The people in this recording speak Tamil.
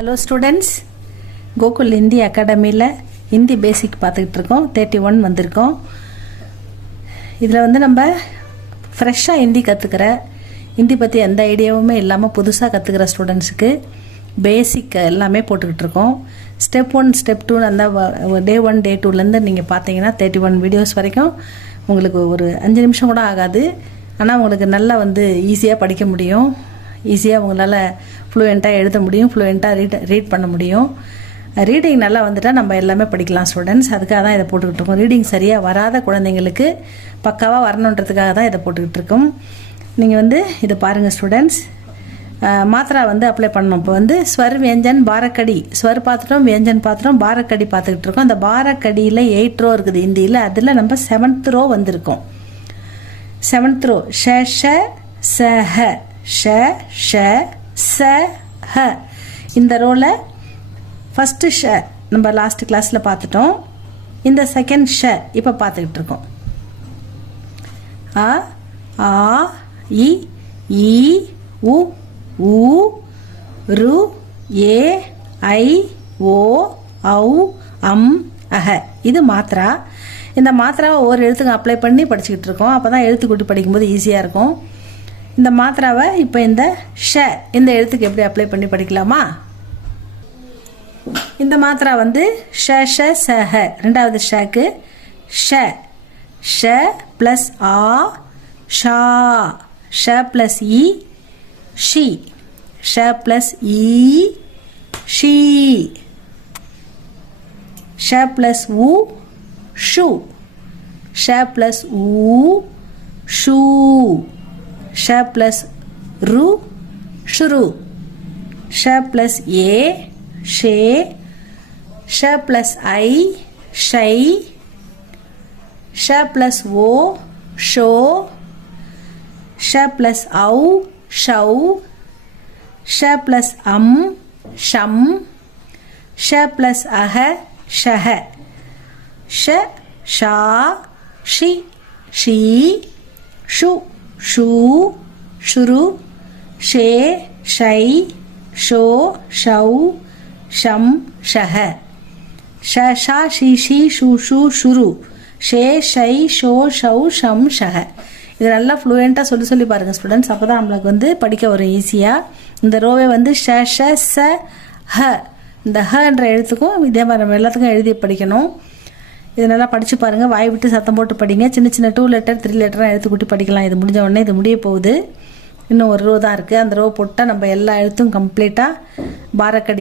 ஹலோ ஸ்டூடெண்ட்ஸ், கோகுல் ஹிந்தி அகாடமியில் ஹிந்தி பேசிக் பார்த்துக்கிட்டு இருக்கோம். 31 வந்திருக்கோம். இதில் நம்ம ஃப்ரெஷ்ஷாக ஹிந்தி கற்றுக்கிற, ஹிந்தி பற்றி எந்த ஐடியாவுமே இல்லாமல் புதுசாக கற்றுக்கிற ஸ்டூடெண்ட்ஸுக்கு பேசிக் எல்லாமே போட்டுக்கிட்டு இருக்கோம். ஸ்டெப் 1 ஸ்டெப் 2 அந்த டே 1 டே 2லேருந்து நீங்கள் பார்த்தீங்கன்னா 31 வீடியோஸ் வரைக்கும் உங்களுக்கு ஒரு 5 நிமிஷம் கூட ஆகாது. ஆனால் உங்களுக்கு நல்லா ஈஸியாக படிக்க முடியும், ஈஸியாக உங்களால் ஃப்ளூயண்ட்டாக எழுத முடியும், ஃப்ளூயண்ட்டாக ரீட் பண்ண முடியும். ரீடிங் நல்லா வந்துட்டால் நம்ம எல்லாமே படிக்கலாம் ஸ்டூடெண்ட்ஸ். அதுக்காக தான் இதை போட்டுக்கிட்டு இருக்கோம். ரீடிங் சரியாக வராத குழந்தைங்களுக்கு பக்காவாக வரணுன்றதுக்காக தான் இதை போட்டுக்கிட்டு இருக்கோம். நீங்கள் இதை பாருங்கள் ஸ்டூடெண்ட்ஸ். மாத்திரா அப்ளை பண்ணணும். இப்போ ஸ்வர் வியஞ்சன் பாரக்கடி, ஸ்வர் பார்த்துட்டோம், வியஞ்சன் பார்த்துட்டோம், பாரக்கடி பார்த்துக்கிட்டு இருக்கோம். அந்த பாரக்கடியில் 8 ரோ இருக்குது ஹிந்தியில். அதில் நம்ம 7th ரோ வந்திருக்கோம். 7th ரோ ஷ ஷ ச ஹ, ஷ ஷ ச ஹ. இந்த ரோல ஃபஸ்ட்டு ஷ நம்ம லாஸ்ட் கிளாஸில் பார்த்துட்டோம். இந்த செகண்ட் ஷ இப்போ பார்த்துக்கிட்டு இருக்கோம். அ ஆ இ ஈ உ ஊ ரு ஏ ஐ ஓ ஔ அம் அஹ. இது மாத்திரா. இந்த மாத்திராவை ஒவ்வொரு எழுத்துக்கும் அப்ளை பண்ணி படிச்சுக்கிட்டு இருக்கோம். அப்போ தான் எழுத்து கூட்டி படிக்கும்போது ஈஸியாக இருக்கும். இந்த மாத்திராவை இப்போ இந்த ஷ இந்த எழுத்துக்கு எப்படி அப்ளை பண்ணி படிக்கலாமா? இந்த மாத்திரா ஷ ஷ ச ஹ. ரெண்டாவது ஷக்கு ஷ, ஷ ப்ளஸ் ஆ ஷா, ஷ ப்ளஸ் இ ஷி, ஷ ப்ளஸ் இ ஷி, ஷ ப்ளஸ் உ ஷு, ஷ ப்ளஸ் உ ஷூ, ஷ ப்ளஸ் ரு ஷுரு, ஷ ப்ளஸ் ஏ ஷே, ஷ ப்ளஸ் ஐ ஷை, ஷ ப்ளஸ் ஓ ஷோ, ஷ ப்ளஸ் ஔ ஷௌ, ஷ ப்ளஸ் அம் ஷம், ஷ ப்ளஸ் அஹ ஷஹ, ஷ ஷா ஷி ஷீ, ஷு ஷூ ஷுரு, ஷே ஷை ஷோ ஷௌ ஷம் ஷஹ, ஷ ஷா ஷி ஷி ஷு ஷூ ஷுரு, ஷே ஷை ஷோ ஷௌ ஷம் ஷஹ. இது நல்லா ஃப்ளூயண்ட்டாக சொல்லி பாருங்கள் ஸ்டூடெண்ட்ஸ். அப்போ தான் நம்மளுக்கு படிக்க வரும் ஈஸியாக. இந்த ரோவை ஷ ஷ ச ஹ, இந்த ஹன்ற எழுத்துக்கும் இதே மாதிரி நம்ம எல்லாத்துக்கும் எழுதி படிக்கணும். இது நல்லா படித்து பாருங்கள். வாய் விட்டு சத்தம் போட்டு படிங்க. சின்ன சின்ன 2 லெட்டர் 3 லெட்டராக எழுத்து கூட்டி படிக்கலாம். இது முடிஞ்ச உடனே இது முடிய போகுது. இன்னும் ஒரு ரோ தான் இருக்குது. அந்த ரோ போட்டால் நம்ம எல்லா எழுத்தும் கம்ப்ளீட்டாக பாரக்கடி